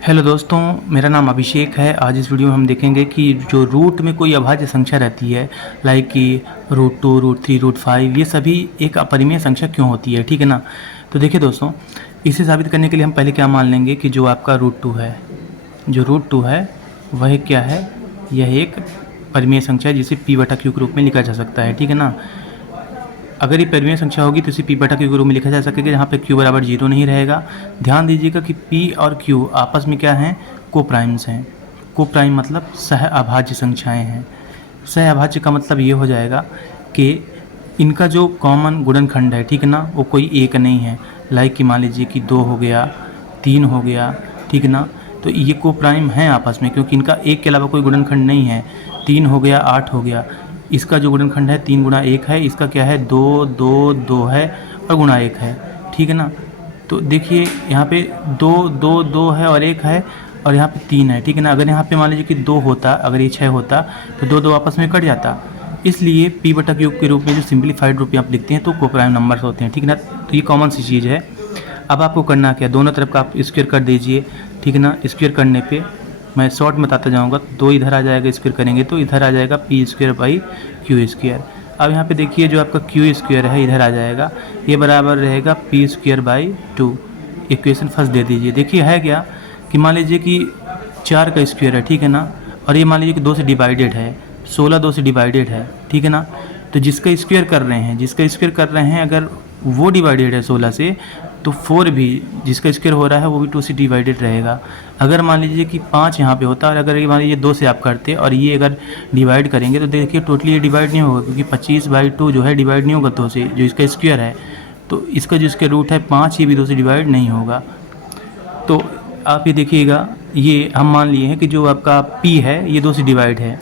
Hello दोस्तों, मेरा नाम अभिषेक है। आज इस वीडियो में हम देखेंगे कि जो रूट में कोई अभाज्य संख्या रहती है, लाइक कि √2, √3, √5, ये सभी एक अपरिमेय संख्या क्यों होती है, ठीक है ना। तो देखिए दोस्तों, इसे साबित करने के लिए हम पहले क्या मान लेंगे कि जो आपका √2 है, जो √2 है वह क्या है, यह एक परिमेय संख्या है जिसे p/q के रूप में लिखा जा सकता है, ठीक है ना। अगर ये परिमेय संख्या होगी तो इसे p/q के रूप में लिखा जा सकेगा, जहाँ पे q बराबर 0 नहीं रहेगा। ध्यान दीजिएगा कि p और q आपस में क्या हैं, कोप्राइम्स हैं। कोप्राइम मतलब सह अभाज्य संख्याएं हैं। सह अभाज्य का मतलब ये हो जाएगा कि इनका जो कॉमन गुणनखंड है, ठीक है ना, वो कोई एक नहीं है। लाइक कि मान लीजिए कि 2 हो गया, 3 हो गया, ठीक है ना। तो ये कोप्राइम हैं आपस में, क्योंकि इनका एक के अलावा कोई गुणनखंड नहीं है। 3 हो गया, 8 हो गया, इसका जो गुणनखंड है 3 गुणा 1 है, इसका क्या है 2, 2, 2 है और गुणा 1 है, ठीक है ना। तो देखिए यहाँ पे 2, 2, 2 है और 1 है, और यहाँ पे 3 है, ठीक है ना। अगर यहाँ पे मान लीजिए कि 2 होता, अगर ये 6 होता तो 2, 2 आपस में कट जाता। इसलिए p/q के रूप में जो सिंप्लीफाइड रूप में आप लिखते हैं तो कोप्राइम नंबर्स होते हैं, ठीक है ना। तो ये कॉमन सी चीज़ है। अब आपको करना क्या, दोनों तरफ का आप स्क्वायर कर दीजिए, ठीक है ना। स्क्वायर करने पे मैं शॉर्ट में बताता जाऊँगा। 2 इधर आ जाएगा, स्क्वायर करेंगे तो इधर आ जाएगा p²/q²। अब यहाँ पे देखिए जो आपका q² है इधर आ जाएगा, ये बराबर रहेगा p²/2। इक्वेशन फर्स्ट दे दीजिए। देखिए है क्या कि मान लीजिए कि 4 का स्क्वायर है, ठीक है ना, और ये मान लीजिए कि 2 से डिवाइडेड है, 16 2 से डिवाइडेड है, ठीक है ना। तो जिसका स्क्वायर कर रहे हैं अगर वो डिवाइडेड है 16 से, तो 4 भी जिसका स्क्वायर हो रहा है वो भी 2 से डिवाइडेड रहेगा। अगर मान लीजिए कि 5 यहाँ पे होता और अगर ये मान लीजिए 2 से आप करते और ये अगर डिवाइड करेंगे तो देखिए टोटली ये डिवाइड नहीं होगा, क्योंकि 25/2 जो है डिवाइड नहीं होगा 2 से, जो इसका स्क्वायर है। तो इसका जो इसका रूट है 5, ये भी 2 से डिवाइड नहीं होगा। तो आप ये देखिएगा, ये हम मान लिए हैं कि जो आपका p है ये 2 से डिवाइड है।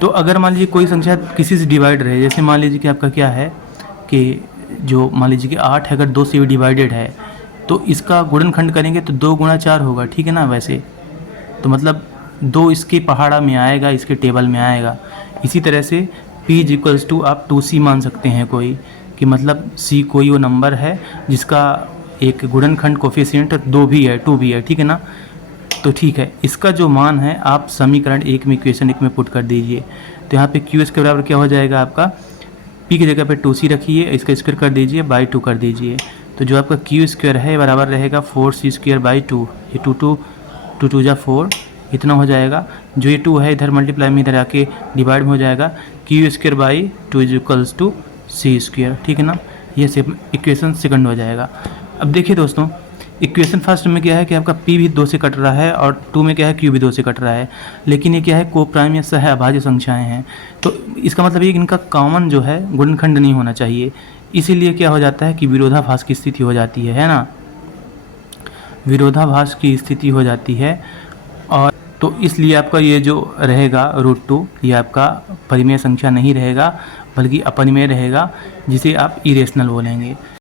तो अगर मान लीजिए कोई संख्या किसी से डिवाइड रहे, जैसे मान लीजिए कि आपका क्या है कि जो मान लीजिए कि 8 है, अगर 2 से भी डिवाइडेड है तो इसका गुणनखंड करेंगे तो 2 गुणा 4 होगा, ठीक है ना। वैसे तो मतलब 2 इसके पहाड़ा में आएगा, इसके टेबल में आएगा। इसी तरह से p = आप 2c मान सकते हैं कोई, कि मतलब c कोई वो नंबर है जिसका एक गुणनखंड कोफिशिएंट 2 भी है, ठीक है ना। तो ठीक है, इसका जो मान है आप समीकरण 1 में, इक्वेशन 1 में पुट कर दीजिए। तो यहाँ पे q के बराबर क्या हो जाएगा आपका, p की जगह पे 2c रखिए, इसका स्क्वायर कर दीजिए, बाई 2 कर दीजिए। तो जो आपका q² है बराबर रहेगा 4c²/2। ये 2 2 जा 4, इतना हो जाएगा। जो ये 2 है इधर मल्टीप्लाई में इधर आके डिवाइड में हो जाएगा, q²/2 = c², ठीक है ना। ये इक्वेशन सेकंड हो जाएगा। अब देखिए दोस्तों, इक्वेशन फर्स्ट में क्या है कि आपका p भी 2 से कट रहा है और 2 में क्या है q भी 2 से कट रहा है, लेकिन ये क्या है कोप्राइम या सह अभाज्य संख्याएं हैं। तो इसका मतलब ये कि इनका कॉमन जो है गुणनखंड नहीं होना चाहिए। इसीलिए क्या हो जाता है कि विरोधाभास की स्थिति हो जाती है ना, विरोधाभास की स्थिति हो जाती है। और तो इसलिए आपका ये जो रहेगा √2, ये आपका परिमेय संख्या नहीं रहेगा बल्कि अपरिमेय रहेगा, जिसे आप इरेशनल बोलेंगे।